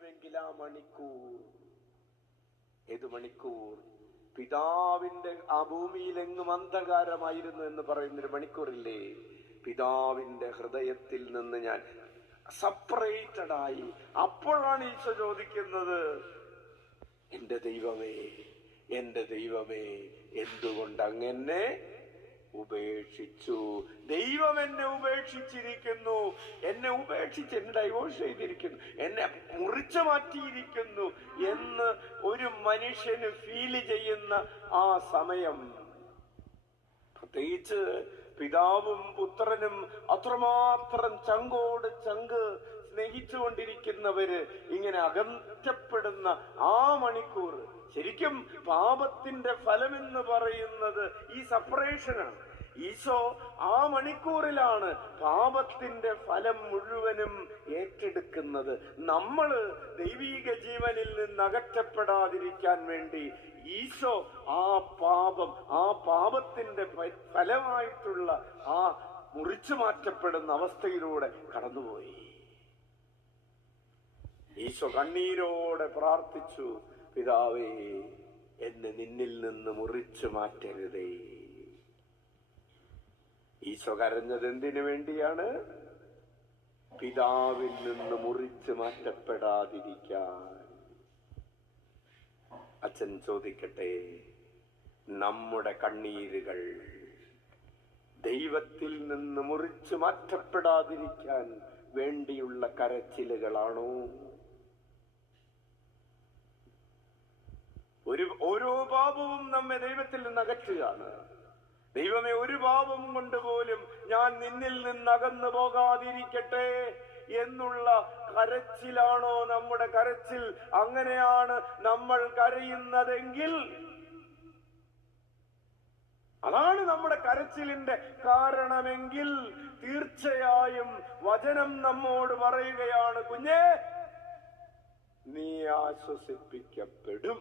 കഴിയുമെങ്കിൽ ആ മണിക്കൂർ. ഏത് മണിക്കൂർ? പിതാവിന്റെ ആ ഭൂമിയിൽ എങ്ങും അന്ധകാരമായിരുന്നു എന്ന് പറയുന്നൊരു മണിക്കൂറില്ലേ? പിതാവിന്റെ ഹൃദയത്തിൽ നിന്ന് ഞാൻ സെപ്പറേറ്റഡ് ആയി. അപ്പോഴാണ് ഈശോ ചോദിക്കുന്നത് എന്റെ ദൈവമേ എന്റെ ദൈവമേ എന്തുകൊണ്ട് അങ്ങനെ ഉപേക്ഷിച്ചു. ദൈവം എന്നെ ഉപേക്ഷിച്ചിരിക്കുന്നു. എന്നെ ഉപേക്ഷിച്ച് എന്നെ ഡൈവോഴ്സ് ചെയ്തിരിക്കുന്നു. എന്നെ മുറിച്ചു മാറ്റിയിരിക്കുന്നു എന്ന് ഒരു മനുഷ്യന് ഫീൽ ചെയ്യുന്ന ആ സമയം. പ്രത്യേകിച്ച് പിതാവും പുത്രനും അത്രമാത്രം ചങ്കോട് ചങ്ക് സ്നേഹിച്ചുകൊണ്ടിരിക്കുന്നവര് ഇങ്ങനെ അകറ്റപ്പെടുന്ന ആ മണിക്കൂർ ശരിക്കും പാപത്തിന്റെ ഫലം എന്ന് പറയുന്നത് ഈ സെപ്പറേഷനാണ്. ഈശോ ആ മണിക്കൂറിലാണ് പാപത്തിന്റെ ഫലം മുഴുവനും ഏറ്റെടുക്കുന്നത്. നമ്മൾ ദൈവീക ജീവനിൽ നിന്ന് അകറ്റപ്പെടാതിരിക്കാൻ വേണ്ടി ഈശോ ആ പാപം ആ പാപത്തിന്റെ ഫലമായിട്ടുള്ള ആ മുറിച്ചു മാറ്റപ്പെടുന്ന അവസ്ഥയിലൂടെ കടന്നുപോയി. ഈശോ കണ്ണീരോടെ പ്രാർത്ഥിച്ചു പിതാവേ എന്നെ നിന്നിൽ നിന്ന് മുറിച്ചു മാറ്റരുതേ. ഈശോ കരഞ്ഞത് എന്തിനു വേണ്ടിയാണ്? പിതാവിൽ നിന്ന് മുറിച്ചു മാറ്റപ്പെടാതിരിക്കാൻ. അച്ഛൻ ചോദിക്കട്ടെ നമ്മുടെ കണ്ണീരുകൾ ദൈവത്തിൽ നിന്ന് മുറിച്ചു മാറ്റപ്പെടാതിരിക്കാൻ വേണ്ടിയുള്ള കരച്ചിലുകളാണോ ഒരു ഓരോ പാപവും നമ്മെ ദൈവത്തിൽ നിന്ന് അകറ്റുകയാണ്. ദൈവമേ ഒരു പാപം കൊണ്ട് പോലും ഞാൻ നിന്നിൽ നിന്ന് അകന്നു പോകാതിരിക്കട്ടെ എന്നുള്ള കരച്ചിലാണോ നമ്മുടെ കരച്ചിൽ? അങ്ങനെയാണ് നമ്മൾ കരയുന്നതെങ്കിൽ അതാണ് നമ്മുടെ കരച്ചിലിന്റെ കാരണമെങ്കിൽ തീർച്ചയായും വചനം നമ്മോട് പറയുകയാണ് കുഞ്ഞേ നീ ആശ്വസിപ്പിക്കപ്പെടും.